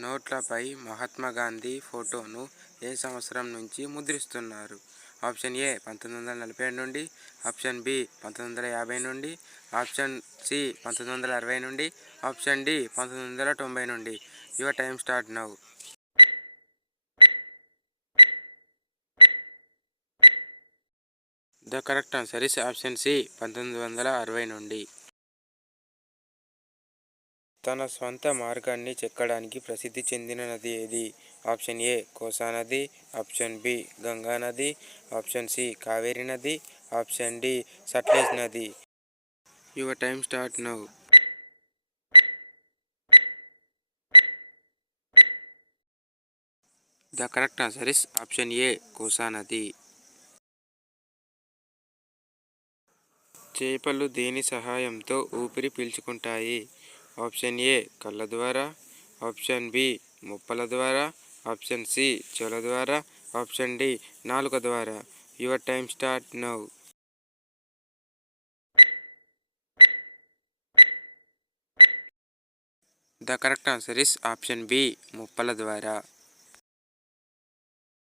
నోట్లపై మహాత్మా గాంధీ ఫోటోను ఏ సంవత్సరం నుంచి ముద్రిస్తున్నారు? ఆప్షన్ ఏ 1947 నుండి, ఆప్షన్ బి 1950 నుండి, ఆప్షన్ సి 1960 నుండి, ఆప్షన్ డి 1990 నుండి. Your time start now. The correct answer is option C 1960 నుండి. తన స్వంత మార్గాన్ని చెక్కడానికి ప్రసిద్ధి చెందిన నది ఏది? ఆప్షన్ ఏ కోసా నది, ఆప్షన్ బి గంగా నది, ఆప్షన్ సి కావేరి నది, ఆప్షన్ డి సట్లెజ్ నది. Your time start now. The correct answer is option A Kosi నది. చేపలు దేని సహాయంతో ఊపిరి పీల్చుకుంటాయి? ఆప్షన్ ఏ కళ్ళ ద్వారా, ఆప్షన్ బి మొప్పల ద్వారా, ఆప్షన్ సి చెవుల ద్వారా, ఆప్షన్ డి నాలుక ద్వారా. Your time start now. The correct answer is option B మొప్పల ద్వారా.